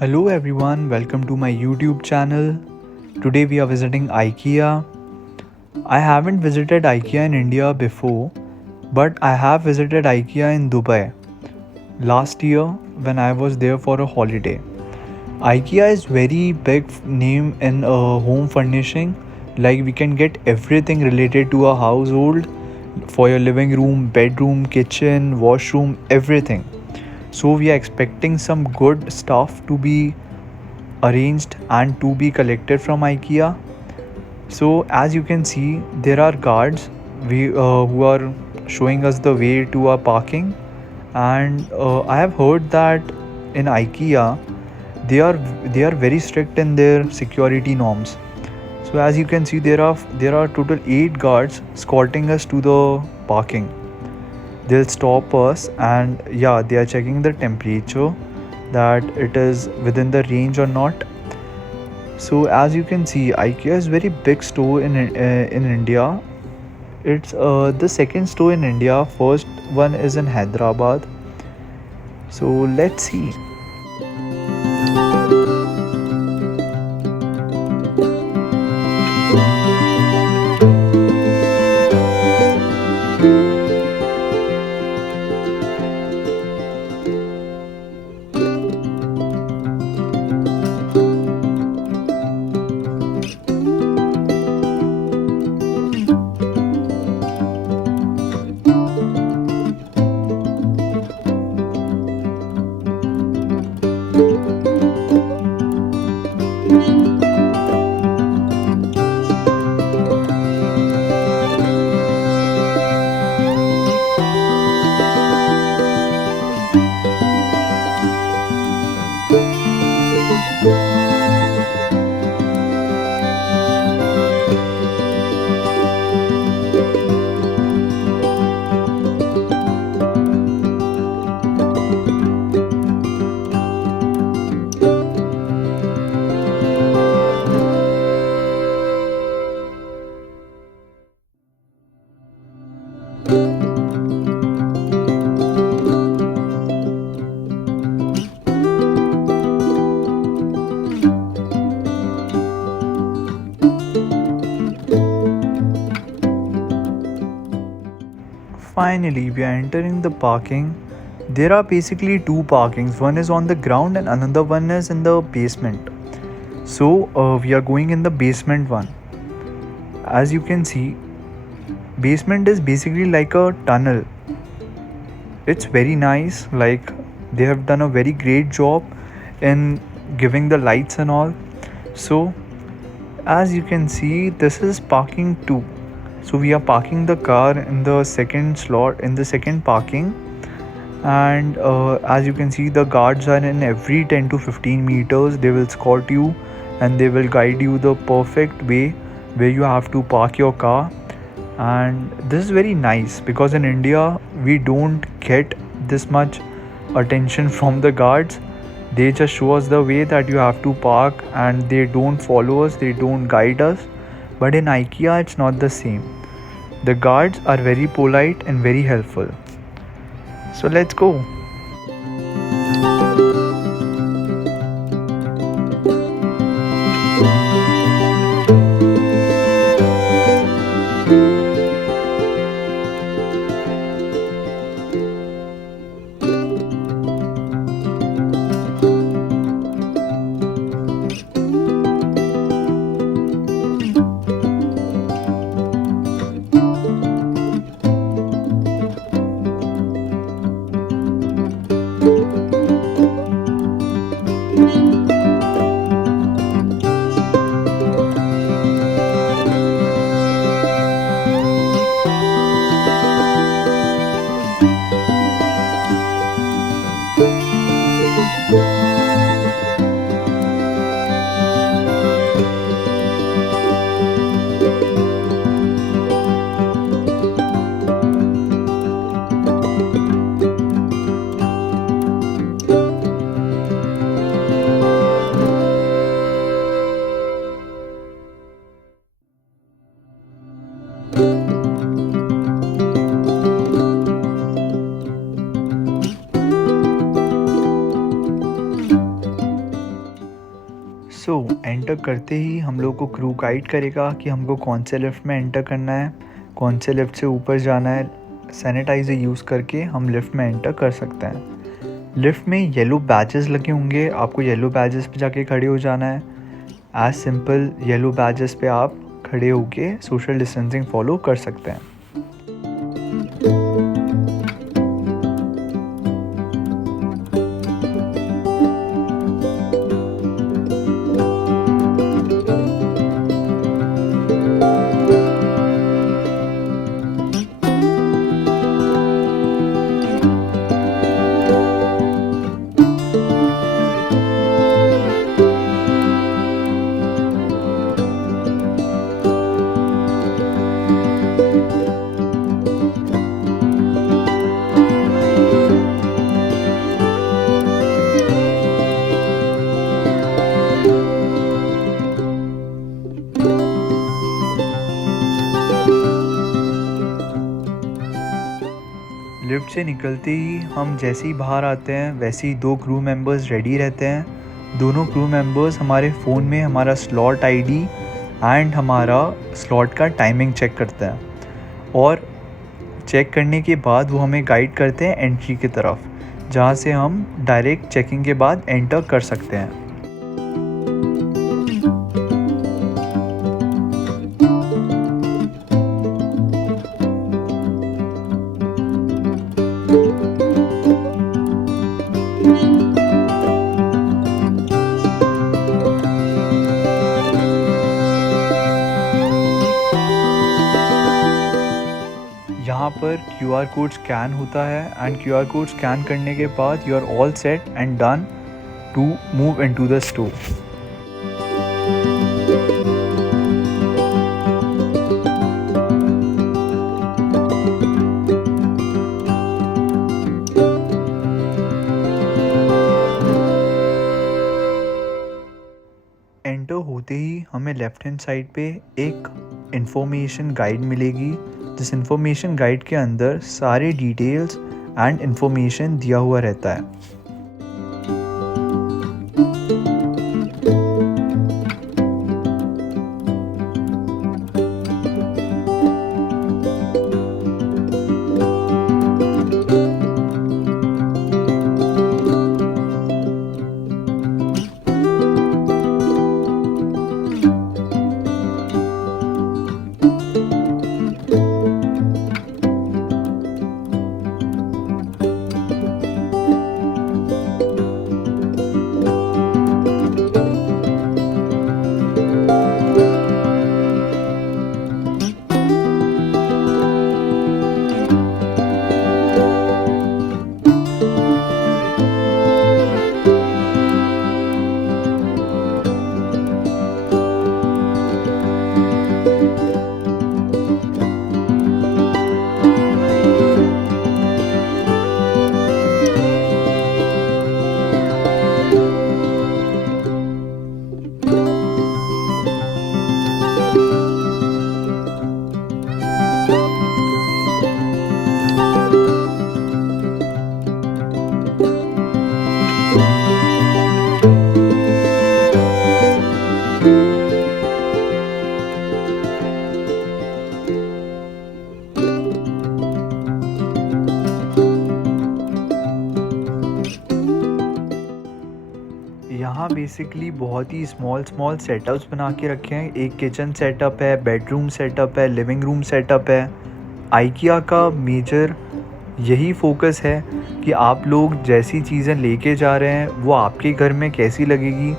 Hello everyone, welcome to my YouTube channel. Today we are visiting IKEA. I haven't visited IKEA in India before, but I have visited IKEA in Dubai last year when I was there for a holiday. IKEA is very big name in home furnishing. Like we can get everything related to a household for your living room, bedroom, kitchen, washroom, everything. So we are expecting some good stuff to be arranged and to be collected from IKEA. So as you can see, there are guards who are showing us the way to our parking, and I have heard that in IKEA they are they are very strict in their security norms. So as you can see, there are total 8 guards escorting us to the parking. They'll stop us, and yeah, they are checking the temperature that it is within the range or not. So as you can see, IKEA is very big store in India. It's the second store in India. First one is in Hyderabad. So let's see. Finally, we are entering the parking. There are basically two parkings. One is on the ground and another one is in the basement. So we are going in the basement one. As you can see, basement is basically like a tunnel. It's very nice. Like they have done a very great job in giving the lights and all. So as you can see, this is parking 2. So we are parking the car in the second slot in the second parking, and as you can see, the guards are in every 10 to 15 meters. They will escort you and they will guide you the perfect way where you have to park your car. And this is very nice because in India we don't get this much attention from the guards. They just show us the way that you have to park and they don't follow us, they don't guide us. But in IKEA it's not the same. The guards are very polite and very helpful. So let's go. Enter करते ही हम लोग को crew guide करेगा कि हमको कौन से lift में एंटर करना है, कौन से लिफ्ट से ऊपर जाना है। सैनिटाइज़र यूज़ करके हम लिफ्ट में एंटर कर सकते हैं। लिफ्ट में येलो बैजेस लगे होंगे, आपको येलो बैजेस पे जाके खड़े हो जाना है। एज सिंपल येलो बैजेस पे आप खड़े होके सोशल डिस्टेंसिंग फॉलो कर सकते हैं। लिफ्ट से निकलते ही हम जैसे ही बाहर आते हैं वैसे ही 2 क्रू मेंबर्स रेडी रहते हैं। दोनों क्रू मेंबर्स हमारे फ़ोन में हमारा स्लॉट आईडी एंड हमारा स्लॉट का टाइमिंग चेक करते हैं, और चेक करने के बाद वो हमें गाइड करते हैं एंट्री की तरफ, जहाँ से हम डायरेक्ट चेकिंग के बाद एंटर कर सकते हैं। यहाँ पर QR कोड स्कैन होता है एंड QR कोड स्कैन करने के बाद you are all set and done to move into the store. Enter होते ही हमें लेफ़्ट हैंड साइड पे एक इंफॉर्मेशन गाइड मिलेगी, जिस इंफॉर्मेशन गाइड के अंदर सारे डिटेल्स एंड इंफॉर्मेशन दिया हुआ रहता है। यहाँ बेसिकली बहुत ही स्मॉल सेटअप्स बना के रखे हैं। एक किचन सेटअप है, बेडरूम सेटअप है, लिविंग रूम सेटअप है। आइकिया का मेजर यही फोकस है कि आप लोग जैसी चीज़ें लेके जा रहे हैं वो आपके घर में कैसी लगेगी,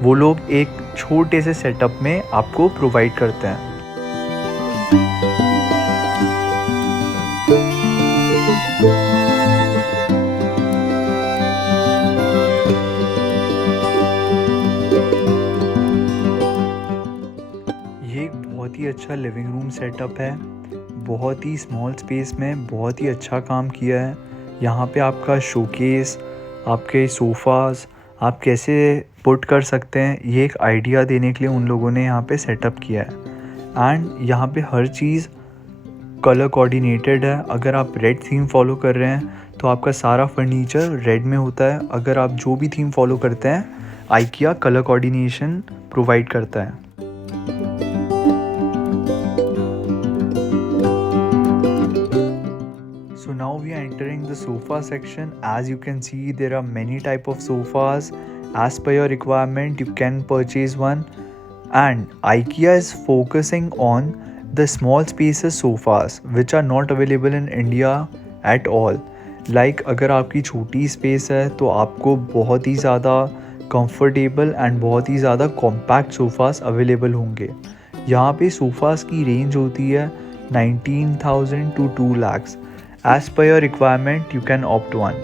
वो लोग एक छोटे से सेटअप में आपको प्रोवाइड करते हैं। ये एक बहुत ही अच्छा लिविंग रूम सेटअप है, बहुत ही स्मॉल स्पेस में बहुत ही अच्छा काम किया है। यहाँ पे आपका शोकेस, आपके सोफ़ाज़ आप कैसे पुट कर सकते हैं, ये एक आइडिया देने के लिए उन लोगों ने यहाँ पे सेटअप किया है। एंड यहाँ पे हर चीज़ कलर कोऑर्डिनेटेड है। अगर आप रेड थीम फॉलो कर रहे हैं तो आपका सारा फर्नीचर रेड में होता है। अगर आप जो भी थीम फॉलो करते हैं IKEA कलर कोऑर्डिनेशन प्रोवाइड करता है। So now we are entering the sofa section. As you can see, there are many type of sofas. As per your requirement, you can purchase one. And IKEA is focusing on the small spaces sofas which are not available in India at all. Like अगर आपकी छोटी space है तो आपको बहुत ही ज़्यादा comfortable and बहुत ही ज़्यादा कॉम्पैक्ट सोफ़ास अवेलेबल होंगे। यहाँ पे सोफ़ास की रेंज होती है 19,000 to 2 lakhs. As per your requirement, you can opt one.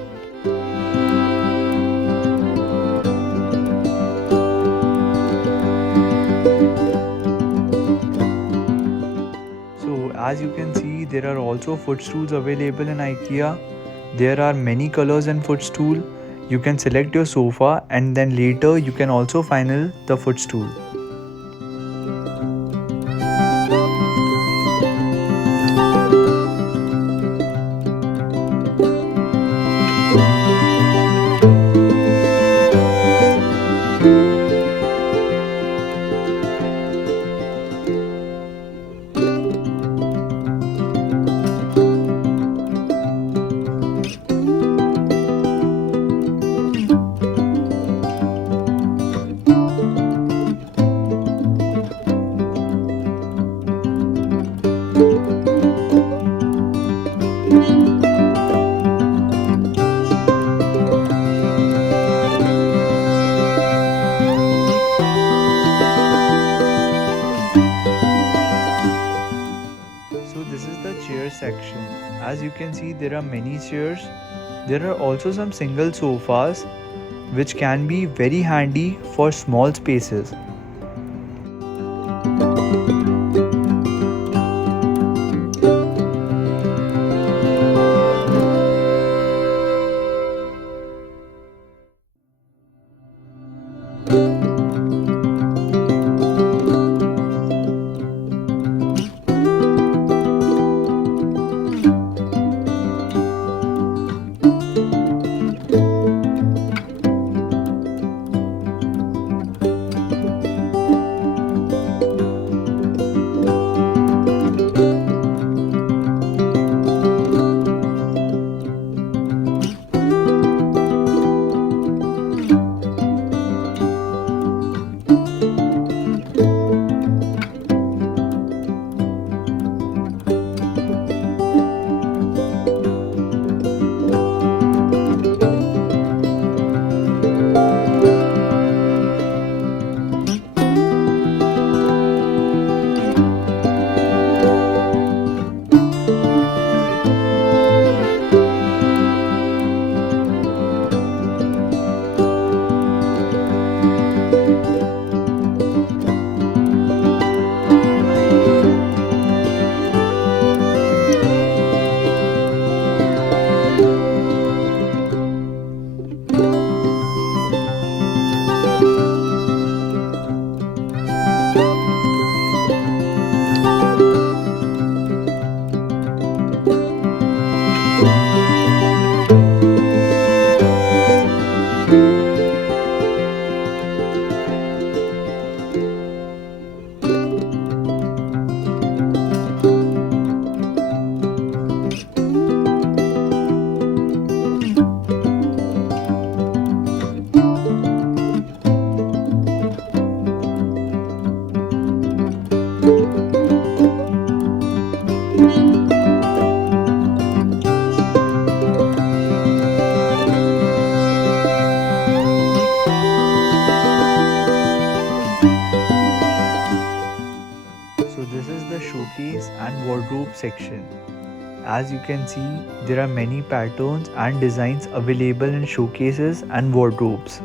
So as you can see, there are also footstools available in IKEA. There are many colors in footstool. You can select your sofa and then later you can also final the footstool. So this is the chair section. As you can see, there are many chairs. There are also some single sofas which can be very handy for small spaces. So this is the showcase and wardrobe section. As you can see, there are many patterns and designs available in showcases and wardrobes.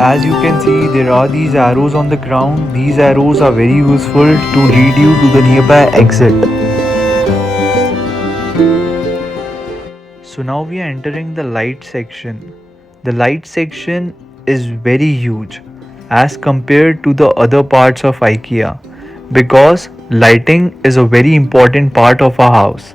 as you can see, there are these arrows on the ground. These arrows are very useful to lead you to the nearby exit. So now we are entering the light section. The light section is very huge as compared to the other parts of IKEA, because lighting is a very important part of our house.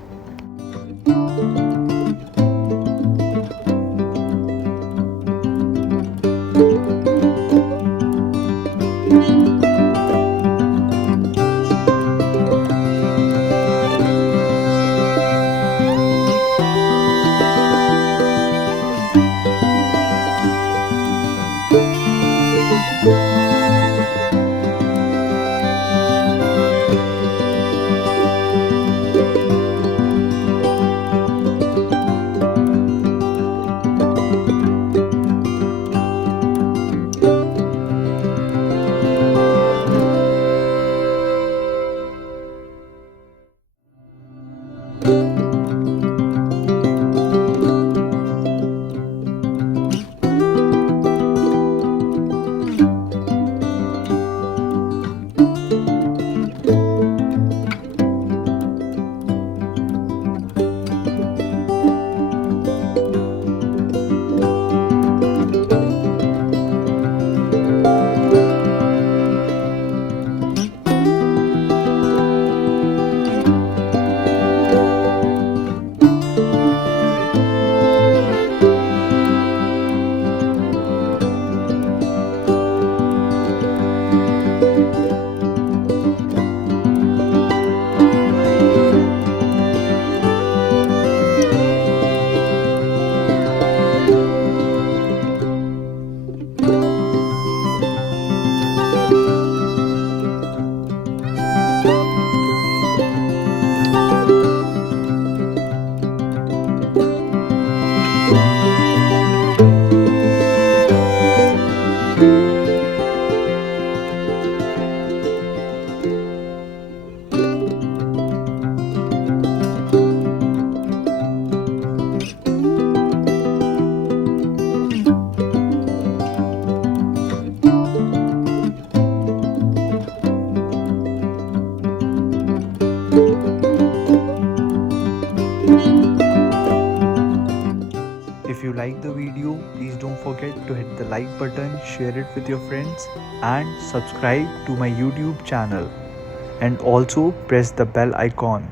If you like the video, please don't forget to hit the like button, share it with your friends, and subscribe to my YouTube channel. And also press the bell icon.